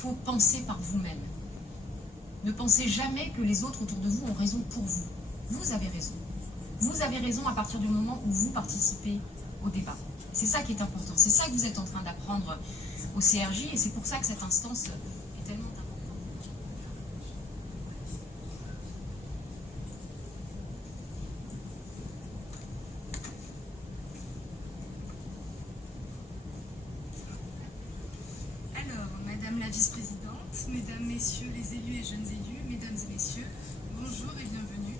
faut penser par vous-même. Ne pensez jamais que les autres autour de vous ont raison pour vous. Vous avez raison. Vous avez raison à partir du moment où vous participez au débat. C'est ça qui est important. C'est ça que vous êtes en train d'apprendre au CRJ et c'est pour ça que cette instance est tellement importante. Alors, Madame la Vice-Présidente, Mesdames, Messieurs les élus et jeunes élus, Mesdames et Messieurs, bonjour et bienvenue.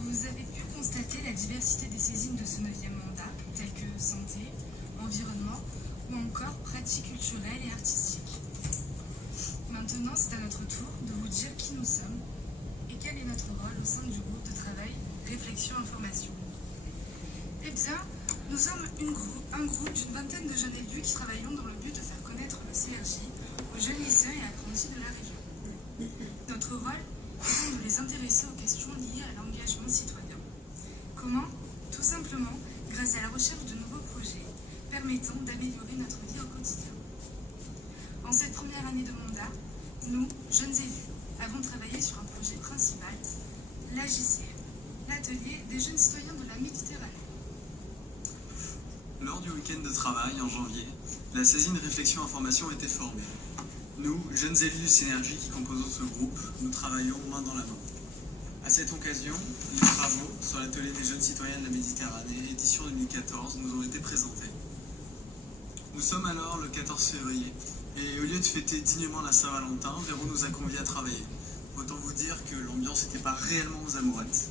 Vous avez pu constater la diversité des saisines de ce 9e mandat, telles que santé, environnement ou encore pratiques culturelles et artistiques. Maintenant, c'est à notre tour de vous dire qui nous sommes et quel est notre rôle au sein du groupe de travail Réflexion-Information. Eh bien, nous sommes un groupe d'une vingtaine de jeunes élus qui travaillons dans le but de faire connaître le CRJ aux jeunes lycéens et apprentis de la région. Notre rôle est de les intéresser aux questions liées à l'engagement citoyen. Comment? Tout simplement grâce à la recherche de nouveaux projets permettant d'améliorer notre vie au quotidien. En cette première année de mandat, nous, jeunes élus, avons travaillé sur un projet principal, l'AJCM, l'atelier des jeunes citoyens de la Méditerranée. Lors du week-end de travail, en janvier, la saisine Réflexion-Information était formée. Nous, jeunes élus du CNRJ qui composons ce groupe, nous travaillons main dans la main. À cette occasion, les travaux sur l'atelier des jeunes citoyens de la Méditerranée, édition 2014, nous ont été présentés. Nous sommes alors le 14 février, et au lieu de fêter dignement la Saint-Valentin, Véro nous a conviés à travailler. Autant vous dire que l'ambiance n'était pas réellement aux amourettes.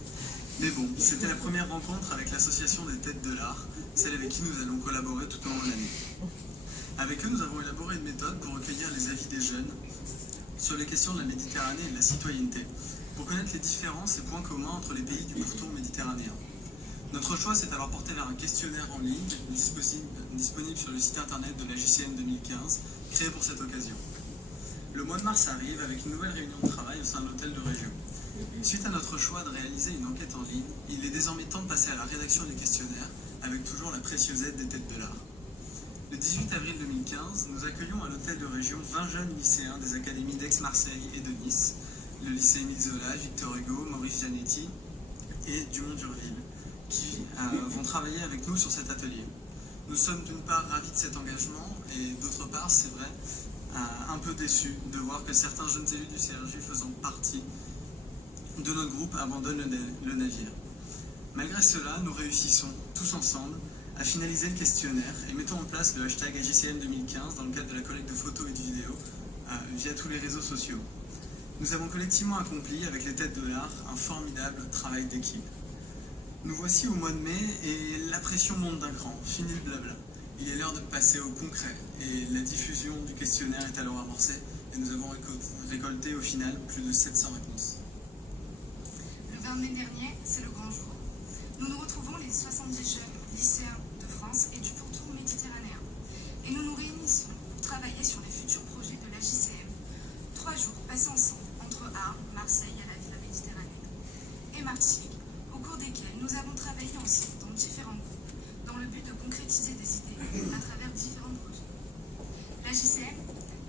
Mais bon, c'était la première rencontre avec l'association des Têtes de l'Art, celle avec qui nous allons collaborer tout au long de l'année. Avec eux, nous avons élaboré une méthode pour recueillir les avis des jeunes sur les questions de la Méditerranée et de la citoyenneté, pour connaître les différences et points communs entre les pays du pourtour méditerranéen. Notre choix s'est alors porté vers un questionnaire en ligne, disponible sur le site internet de l'AJCM 2015, créé pour cette occasion. Le mois de mars arrive avec une nouvelle réunion de travail au sein de l'hôtel de région. Suite à notre choix de réaliser une enquête en ligne, il est désormais temps de passer à la rédaction du questionnaire, avec toujours la précieuse aide des Têtes de l'Art. Le 18 avril 2015, nous accueillons à l'hôtel de région 20 jeunes lycéens des académies d'Aix-Marseille et de Nice, le lycée Émile Zola, Victor Hugo, Maurice Gianetti et Dumont-Durville, qui vont travailler avec nous sur cet atelier. Nous sommes d'une part ravis de cet engagement et d'autre part, c'est vrai, un peu déçus de voir que certains jeunes élus du CRJ faisant partie de notre groupe abandonnent le navire. Malgré cela, nous réussissons tous ensemble à finaliser le questionnaire et mettons en place le hashtag AJCM 2015 dans le cadre de la collecte de photos et de vidéos via tous les réseaux sociaux. Nous avons collectivement accompli avec les Têtes de l'Art un formidable travail d'équipe. Nous voici au mois de mai et la pression monte d'un cran, fini le blabla. Il est l'heure de passer au concret et la diffusion du questionnaire est alors amorcée et nous avons récolté au final plus de 700 réponses. Le 20 mai dernier, c'est le grand jour. Nous nous retrouvons les 70 jeunes lycéens de France et du pourtour méditerranéen. Et nous nous réunissons pour travailler sur les futurs projets de l'AJCM. 3 jours passés ensemble entre Arles, Marseille et la Villa Méditerranée et Martigues, au cours desquels nous avons travaillé ensemble dans différents groupes, dans le but de concrétiser des idées à travers différents projets. L'AJCM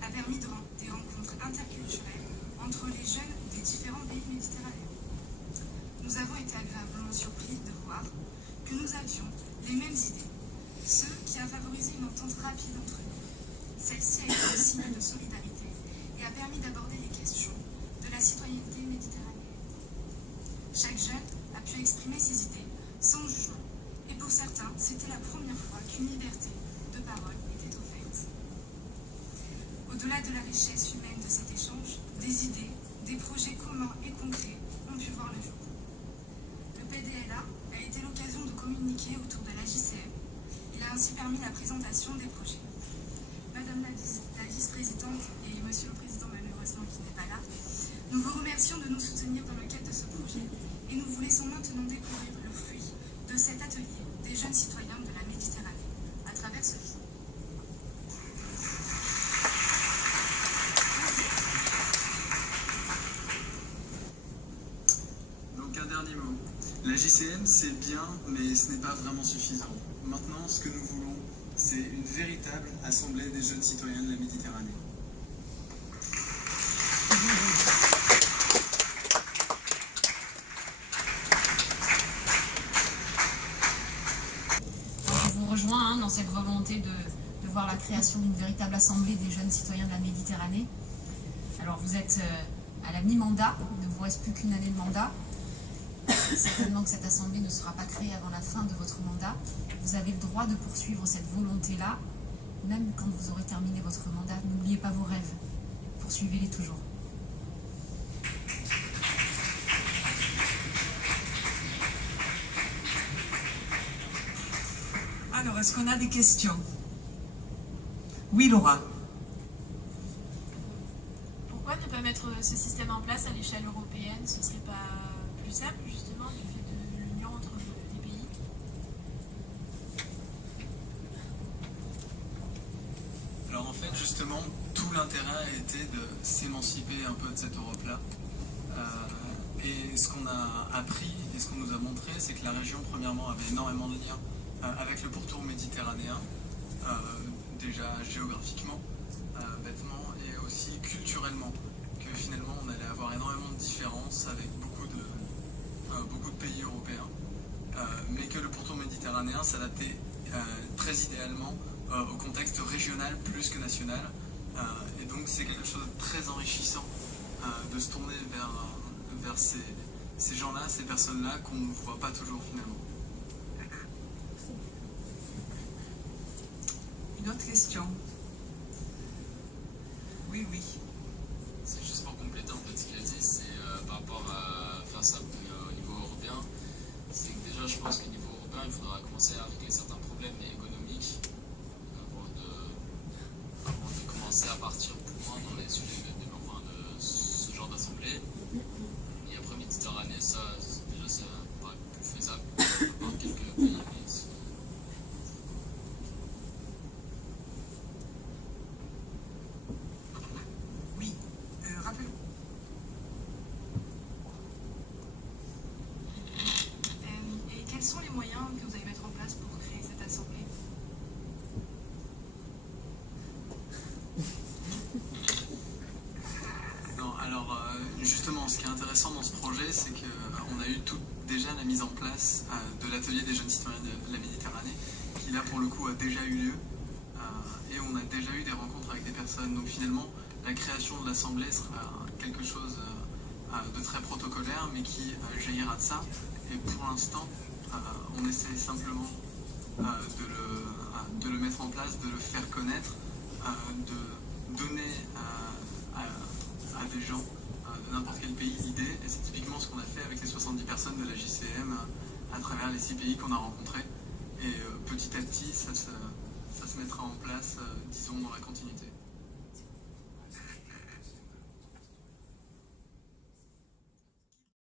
a permis des rencontres interculturelles entre les jeunes des différents pays méditerranéens. Nous avons été agréablement surpris de voir que nous avions les mêmes idées, ce qui a favorisé une entente rapide entre nous. Celle-ci a été un signe de solidarité et a permis d'aborder les questions de la citoyenneté méditerranéenne. Chaque jeune a pu exprimer ses idées sans jugement, et pour certains, c'était la première fois qu'une liberté de parole était offerte. Au-delà de la richesse humaine de cet échange, des idées, des projets communs et concrets ont pu voir le jour. Le PDLA a été l'occasion de communiquer autour de l'AJCM. Il a ainsi permis la présentation des projets. Madame la vice-présidente et monsieur le président, malheureusement qui n'est pas là, nous vous remercions de nous soutenir dans le cadre de ce projet et nous vous laissons maintenant découvrir le fruit de cet atelier des jeunes citoyens de la Méditerranée à travers ce film. Donc un dernier mot. La JCM c'est bien, mais ce n'est pas vraiment suffisant. Maintenant, ce que nous voulons, c'est une véritable assemblée des jeunes citoyens de la Méditerranée. la création d'une véritable assemblée des jeunes citoyens de la Méditerranée. Alors vous êtes à la mi-mandat, il ne vous reste plus qu'une année de mandat. Certainement que cette assemblée ne sera pas créée avant la fin de votre mandat. Vous avez le droit de poursuivre cette volonté-là, même quand vous aurez terminé votre mandat. N'oubliez pas vos rêves, poursuivez-les toujours. Alors, est-ce qu'on a des questions? Oui, Laura. Pourquoi ne pas mettre ce système en place à l'échelle européenne? Ce serait pas plus simple, justement, du fait de l'union entre les pays? Alors en fait, justement, tout l'intérêt a été de s'émanciper un peu de cette Europe-là. Et ce qu'on a appris et ce qu'on nous a montré, c'est que la région, premièrement, avait énormément de liens avec le pourtour méditerranéen, déjà géographiquement, bêtement, et aussi culturellement, que finalement on allait avoir énormément de différences avec beaucoup de pays européens, mais que le pourtour méditerranéen s'adaptait très idéalement au contexte régional plus que national, et donc c'est quelque chose de très enrichissant de se tourner vers ces gens-là, ces personnes-là qu'on ne voit pas toujours finalement. Une autre question? Oui, oui. C'est juste pour compléter en fait ce qu'il a dit, c'est par rapport à faire ça au niveau européen. C'est que déjà, je pense qu'au niveau européen, il faudra commencer à régler certains problèmes économiques avant de commencer à partir plus loin dans les sujets de développement de ce genre d'assemblée. Et après Méditerranée, ça déjà ça paraît plus faisable dans quelques pays. Quels sont les moyens que vous allez mettre en place pour créer cette assemblée? Non, alors justement, ce qui est intéressant dans ce projet, c'est qu'on a eu déjà la mise en place de l'atelier des jeunes citoyens de la Méditerranée, qui là pour le coup a déjà eu lieu, et on a déjà eu des rencontres avec des personnes. Donc finalement, la création de l'assemblée sera quelque chose de très protocolaire, mais qui jaillira de ça. Et pour l'instant, on essaie simplement de le mettre en place, de le faire connaître, de donner à des gens de n'importe quel pays l'idée. Et c'est typiquement ce qu'on a fait avec les 70 personnes de la JCM à travers les 6 pays qu'on a rencontrés. Et petit à petit, ça se mettra en place, disons, dans la continuité.